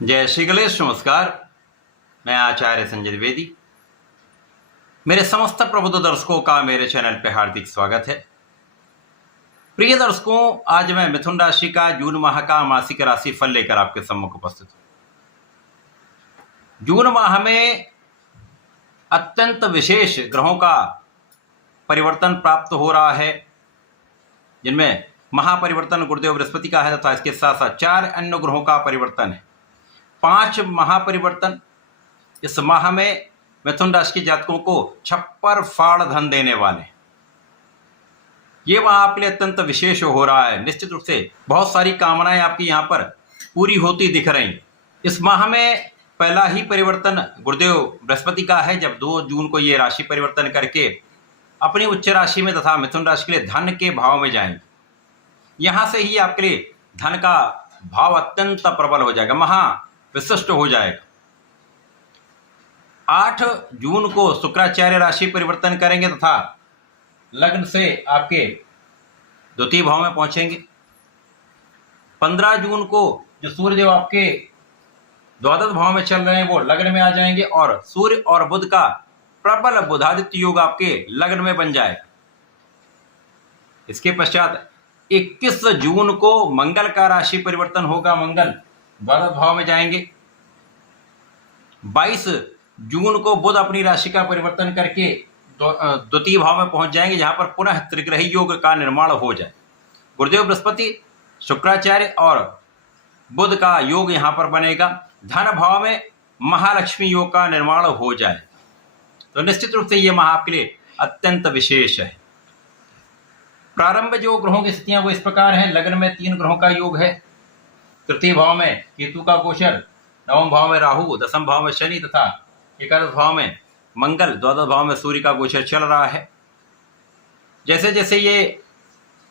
जय श्री गणेश। नमस्कार। मैं आचार्य संजय द्विवेदी। मेरे समस्त प्रबुद्ध दर्शकों का मेरे चैनल पे हार्दिक स्वागत है। प्रिय दर्शकों, आज मैं मिथुन राशि का जून माह का मासिक राशि फल लेकर आपके सम्मुख उपस्थित हूं। जून माह में अत्यंत विशेष ग्रहों का परिवर्तन प्राप्त हो रहा है, जिनमें महापरिवर्तन गुरुदेव बृहस्पति का है तथा इसके साथ साथ 4 अन्य ग्रहों का परिवर्तन है। 5 महापरिवर्तन इस माह में मिथुन राशि के जातकों को छप्पर फाड़ धन देने वाले। ये माह आपके लिए अत्यंत विशेष हो रहा है। निश्चित रूप से बहुत सारी कामनाएं आपकी यहाँ पर पूरी होती दिख रही। इस माह में पहला ही परिवर्तन गुरुदेव बृहस्पति का है, जब 2 जून को ये राशि परिवर्तन करके अपनी उच्च राशि में तथा मिथुन राशि के लिए धन के भाव में जाएंगे। यहाँ से ही आपके लिए धन का भाव अत्यंत प्रबल हो जाएगा, महा विशिष्ट हो जाएगा। 8 जून को शुक्राचार्य राशि परिवर्तन करेंगे तथा लग्न से आपके द्वितीय भाव में पहुंचेंगे। 15 जून को जो सूर्यदेव आपके द्वादश भाव में चल रहे हैं वो लग्न में आ जाएंगे और सूर्य और बुध का प्रबल बुधादित्य योग आपके लग्न में बन जाएगा। इसके पश्चात 21 जून को मंगल का राशि परिवर्तन होगा, मंगल द्वादश भाव में जाएंगे। 22 जून को बुध अपनी राशि का परिवर्तन करके द्वितीय भाव में पहुंच जाएंगे, जहां पर पुनः त्रिग्रही योग का निर्माण हो जाए। गुरुदेव बृहस्पति, शुक्राचार्य और बुध का योग यहां पर बनेगा। धन भाव में महालक्ष्मी योग का निर्माण हो जाए। तो निश्चित रूप से यह माह आपके लिए अत्यंत विशेष है। प्रारंभ जो ग्रहों की स्थितियां वो इस प्रकार हैं। लग्न में 3 ग्रहों का योग है। तृतीय भाव में केतु का गोचर, नवम भाव में राहु, दसम भाव में शनि तथा एकादश भाव में मंगल, द्वादश भाव में सूर्य का गोचर चल रहा है। जैसे जैसे ये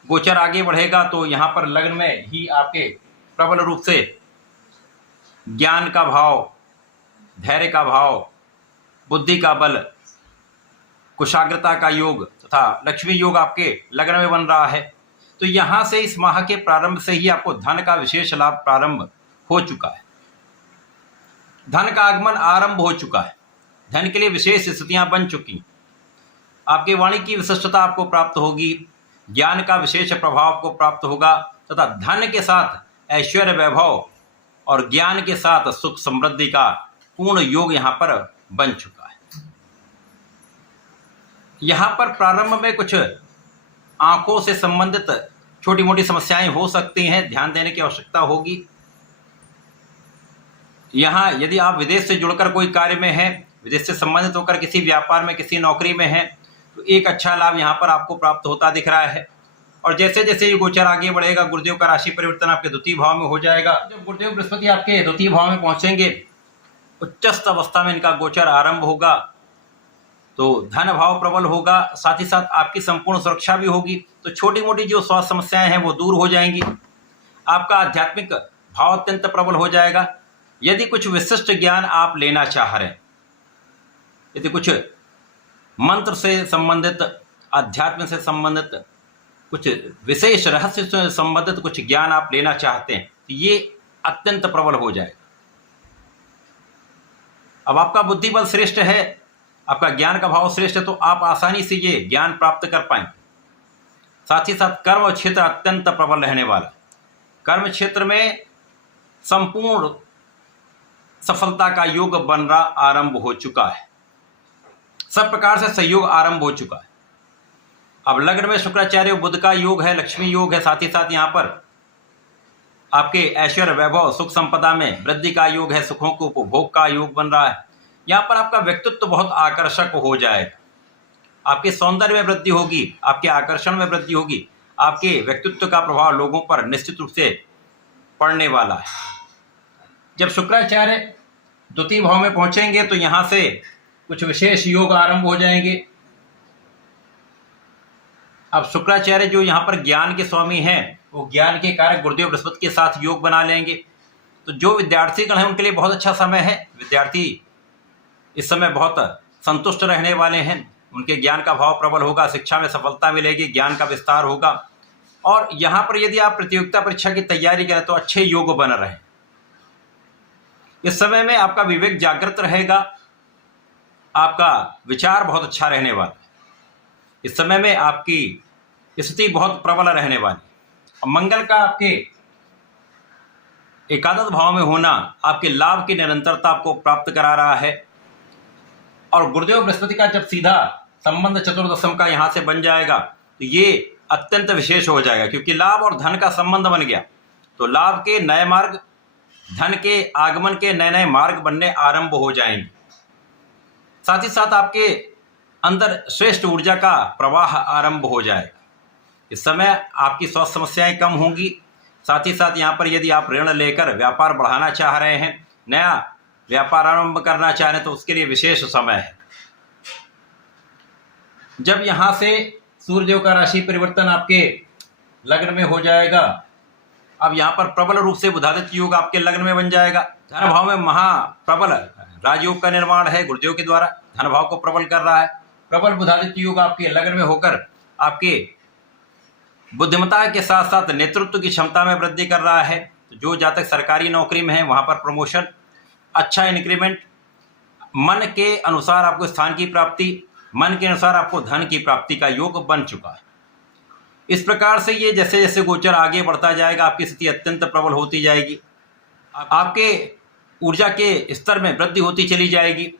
गोचर आगे बढ़ेगा तो यहाँ पर लग्न में ही आपके प्रबल रूप से ज्ञान का भाव, धैर्य का भाव, बुद्धि का बल, कुशाग्रता का योग तथा लक्ष्मी योग आपके लग्न में बन रहा है। तो यहां से इस माह के प्रारंभ से ही आपको धन का विशेष लाभ प्रारंभ हो चुका है। धन का आगमन आरंभ हो चुका है। धन के लिए विशेष स्थितियां बन चुकी। आपकी वाणी की विशिष्टता आपको प्राप्त होगी, ज्ञान का विशेष प्रभाव आपको प्राप्त होगा तथा धन के साथ ऐश्वर्य, वैभव और ज्ञान के साथ सुख समृद्धि का पूर्ण योग यहां पर बन चुका है। यहां पर प्रारंभ में कुछ आंखों से संबंधित छोटी मोटी समस्याएं हो सकती हैं, ध्यान देने की आवश्यकता होगी। यहां यदि आप विदेश से जुड़कर कोई कार्य में हैं, विदेश से संबंधित होकर किसी व्यापार में, किसी नौकरी में हैं, तो एक अच्छा लाभ यहां पर आपको प्राप्त होता दिख रहा है। और जैसे जैसे ये गोचर आगे बढ़ेगा, गुरुदेव का राशि परिवर्तन आपके द्वितीय भाव में हो जाएगा। जब गुरुदेव बृहस्पति आपके द्वितीय भाव में पहुंचेंगे, उच्चस्थ अवस्था में इनका गोचर आरंभ होगा, तो धन भाव प्रबल होगा, साथ ही साथ आपकी संपूर्ण सुरक्षा भी होगी। तो छोटी मोटी जो स्वास्थ्य समस्याएं हैं वो दूर हो जाएंगी। आपका आध्यात्मिक भाव अत्यंत प्रबल हो जाएगा। यदि कुछ विशिष्ट ज्ञान आप लेना चाह रहे हैं, यदि कुछ मंत्र से संबंधित, अध्यात्म से संबंधित, कुछ विशेष रहस्य से संबंधित कुछ ज्ञान आप लेना चाहते हैं, तो ये अत्यंत प्रबल हो जाएगा। अब आपका बुद्धि बल श्रेष्ठ है, आपका ज्ञान का भाव श्रेष्ठ है, तो आप आसानी से ये ज्ञान प्राप्त कर पाएंगे। साथ ही साथ कर्म क्षेत्र अत्यंत प्रबल रहने वाला। कर्म क्षेत्र में संपूर्ण सफलता का योग बनना आरंभ हो चुका है। सब प्रकार से सहयोग आरंभ हो चुका है। अब लग्न में शुक्राचार्य बुध का योग है, लक्ष्मी योग है, साथ ही साथ यहाँ पर आपके ऐश्वर्य, वैभव, सुख संपदा में वृद्धि का योग है, सुखों को उपभोग का योग बन रहा है। यहाँ पर आपका व्यक्तित्व बहुत आकर्षक हो जाएगा। आपके सौंदर्य में वृद्धि होगी, आपके आकर्षण में वृद्धि होगी। आपके व्यक्तित्व का प्रभाव लोगों पर निश्चित रूप से पड़ने वाला है। जब शुक्राचार्य द्वितीय भाव में पहुंचेंगे तो यहाँ से कुछ विशेष योग आरंभ हो जाएंगे। अब शुक्राचार्य जो यहाँ पर ज्ञान के स्वामी हैं, वो ज्ञान के कारक गुरुदेव बृहस्पति के साथ योग बना लेंगे। तो जो विद्यार्थीगण हैं उनके लिए बहुत अच्छा समय है। विद्यार्थी इस समय बहुत संतुष्ट रहने वाले हैं। उनके ज्ञान का भाव प्रबल होगा, शिक्षा में सफलता मिलेगी, ज्ञान का विस्तार होगा। और यहाँ पर यदि आप प्रतियोगिता परीक्षा की तैयारी करें तो अच्छे योग बन रहे हैं। इस समय में आपका विवेक जागृत रहेगा, आपका विचार बहुत अच्छा रहने वाला है। इस समय में आपकी स्थिति बहुत प्रबल रहने वाली है। और मंगल का आपके एकादश भाव में होना आपके लाभ की निरंतरता आपको प्राप्त करा रहा है। और गुरुदेव बृहस्पति का जब सीधा संबंध चतुर्दशम का यहाँ से बन जाएगा तो ये अत्यंत विशेष हो जाएगा, क्योंकि लाभ और धन का संबंध बन गया। तो लाभ के नए मार्ग, धन के आगमन के नए नए मार्ग बनने आरंभ हो जाएंगे। साथ ही साथ आपके अंदर श्रेष्ठ ऊर्जा का प्रवाह आरंभ हो जाएगा। इस समय आपकी स्वास्थ्य समस्याएं कम होंगी। साथ ही साथ यहाँ पर यदि आप ऋण लेकर व्यापार बढ़ाना चाह रहे हैं, नया व्यापार आरंभ करना चाह रहे हैं, तो उसके लिए विशेष समय है। जब यहाँ से सूर्यदेव का राशि परिवर्तन आपके लग्न में हो जाएगा, अब यहाँ पर प्रबल रूप से बुधादित्य योग आपके लग्न में बन जाएगा। धन भाव में महाप्रबल राजयोग का निर्माण है, गुरुदेव के द्वारा धन भाव को प्रबल कर रहा है। प्रबल बुधादित्य योग आपके लग्न में होकर आपके बुद्धिमत्ता के साथ साथ नेतृत्व की क्षमता में वृद्धि कर रहा है। तो जो जातक सरकारी नौकरी में है वहाँ पर प्रमोशन, अच्छा इंक्रीमेंट, मन के अनुसार आपको स्थान की प्राप्ति, मन के अनुसार आपको धन की प्राप्ति का योग बन चुका है। इस प्रकार से ये जैसे जैसे गोचर आगे बढ़ता जाएगा आपकी स्थिति अत्यंत प्रबल होती जाएगी, आपके ऊर्जा के स्तर में वृद्धि होती चली जाएगी।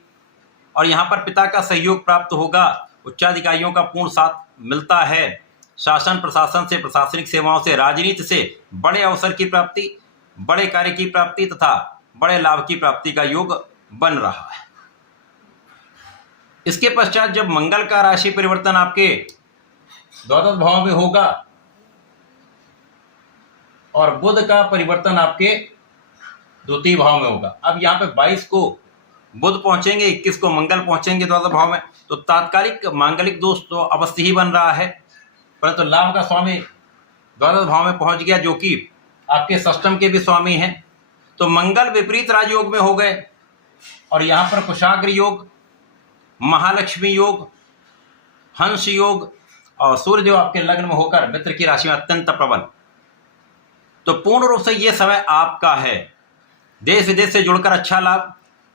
और यहाँ पर पिता का सहयोग प्राप्त होगा, उच्चाधिकारियों का पूर्ण साथ मिलता है, शासन प्रशासन से, प्रशासनिक सेवाओं से, राजनीति से बड़े अवसर की प्राप्ति, बड़े कार्य की प्राप्ति तथा बड़े लाभ की प्राप्ति का योग बन रहा है। इसके पश्चात जब मंगल का राशि परिवर्तन आपके द्वादश भाव में होगा और बुध का परिवर्तन आपके द्वितीय भाव में होगा। अब यहाँ पे 22 को बुध पहुंचेंगे, 21 को मंगल पहुंचेंगे द्वादश भाव में, तो तात्कालिक मांगलिक दोष तो अवस्थी ही बन रहा है, परंतु लाभ का स्वामी द्वादश भाव में पहुंच गया, जो कि आपके षष्टम के भी स्वामी हैं। तो मंगल विपरीत राजयोग में हो गए और यहाँ पर कुशाग्र योग, महालक्ष्मी योग, हंस योग और सूर्यदेव आपके लग्न में होकर मित्र की राशि में अत्यंत प्रबल। तो पूर्ण रूप से ये समय आपका है। देश विदेश से जुड़कर अच्छा लाभ,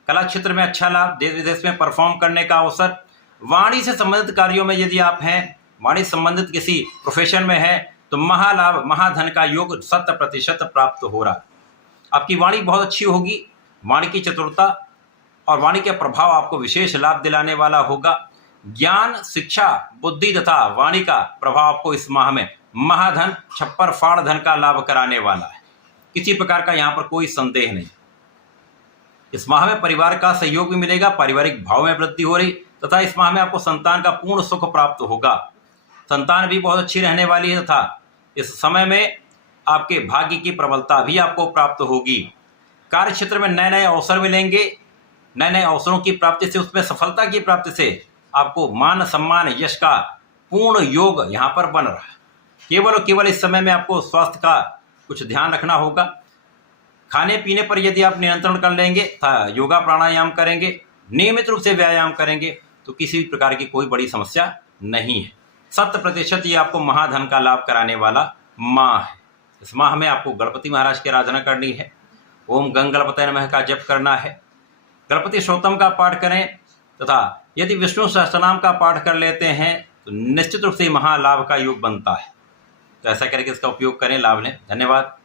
कला क्षेत्र में अच्छा लाभ, देश विदेश में परफॉर्म करने का अवसर, वाणी से संबंधित कार्यों में यदि आप हैं, वाणी संबंधित किसी प्रोफेशन में है, तो महालाभ, महाधन का योग 100% प्राप्त हो रहा है। आपकी वाणी बहुत अच्छी होगी, वाणी की चतुरता और वाणी के प्रभाव आपको विशेष लाभ दिलाने वाला होगा। ज्ञान, शिक्षा, बुद्धि तथा वाणी का प्रभाव आपको इस माह में महाधन, छप्पर फाड़ धन का लाभ कराने वाला है। किसी प्रकार का यहाँ पर कोई संदेह नहीं। इस माह में परिवार का सहयोग भी मिलेगा, पारिवारिक भाव में वृद्धि हो रही तथा इस माह में आपको संतान का पूर्ण सुख प्राप्त होगा। संतान भी बहुत अच्छी रहने वाली है तथा इस समय में आपके भाग्य की प्रबलता भी आपको प्राप्त होगी। कार्य क्षेत्र में नए नए अवसर मिलेंगे, नए नए अवसरों की प्राप्ति से, उसमें सफलता की प्राप्ति से आपको मान सम्मान यश का पूर्ण योग यहाँ पर बन रहा है। केवल और केवल इस समय में आपको स्वास्थ्य का कुछ ध्यान रखना होगा। खाने पीने पर यदि आप नियंत्रण कर लेंगे तथा योगा प्राणायाम करेंगे, नियमित रूप से व्यायाम करेंगे, तो किसी भी प्रकार की कोई बड़ी समस्या नहीं है। 100% ये आपको महाधन का लाभ कराने वाला माह है। इस माह में आपको गणपति महाराज की आराधना करनी है, ओम गंग गणपतये नमः का जप करना है, गणपति स्तोत्रम का पाठ करें तथा यदि विष्णु सहस्त्रनाम का पाठ कर लेते हैं तो निश्चित रूप से महालाभ का योग बनता है। तो ऐसा करके इसका उपयोग करें, लाभ लें। धन्यवाद,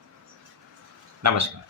नमस्कार।